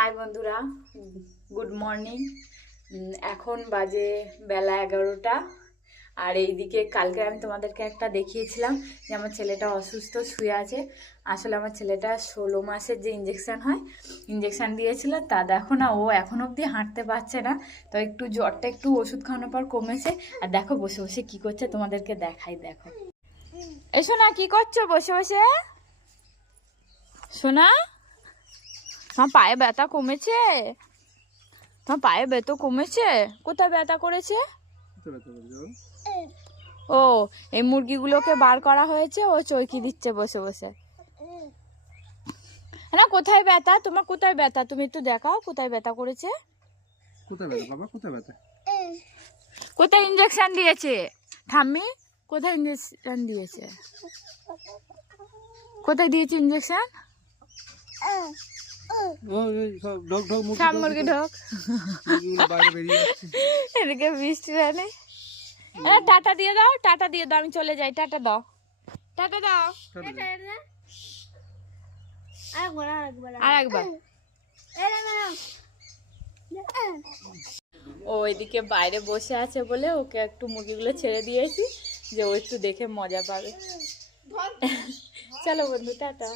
High বন্ধুরা, good morning. এখন বাজে বেলা 11টা। আর এইদিকে কালকে আমি তোমাদেরকে একটা দেখিয়েছিলাম যে আমার ছেলেটা অসুস্থ শুয়ে আছে। আসলে আমার ছেলেটা 16 মাসের যে ইঞ্জেকশান হয়, ইঞ্জেকশান দিয়েছিল, তা দেখো না, ও এখন অবধি হাঁটতে পারছে না। তো একটু জ্বরটা একটু ওষুধ খাওয়ানোর পর কমেছে। আর দেখো বসে বসে কি করছে তোমাদেরকে দেখাই। দেখো এসো না, কি করছো বসে বসে? শোনা, তোমার পায়ে ব্যথা কমেছে? তোমার পায়ে ব্যথা কমেছে? কোথায় ব্যথা করেছে? ও, এই মুরগিগুলোকে বার করা হয়েছে, ও চৌকি দিচ্ছে বসে বসে। না, কোথায় ব্যথা তোমার? কোথায় ব্যথা তুমি একটু দেখাও, কোথায় ব্যথা করেছে? কোথায় ব্যথা বাবা? কোথায় ব্যথা? কোথায় ইঞ্জেকশন দিয়েছে ঠাম্মি? কোথায় ইঞ্জেকশন দিয়েছে? কোথায় দিয়েছে ইঞ্জেকশন? মুরগি ঢোক। এদিকে বৃষ্টি রানে। টাটা দিয়ে দাও, টাটা দিয়ে দাও, আমি চলে যাই। টাটা দাও, টাটা দাও। আর একবার। ও এদিকে বাইরে বসে আছে বলে ওকে একটু মুরগিগুলো ছেড়ে দিয়েছি যে ও একটু দেখে মজা পাবে। চলো বন্ধু, টাটা।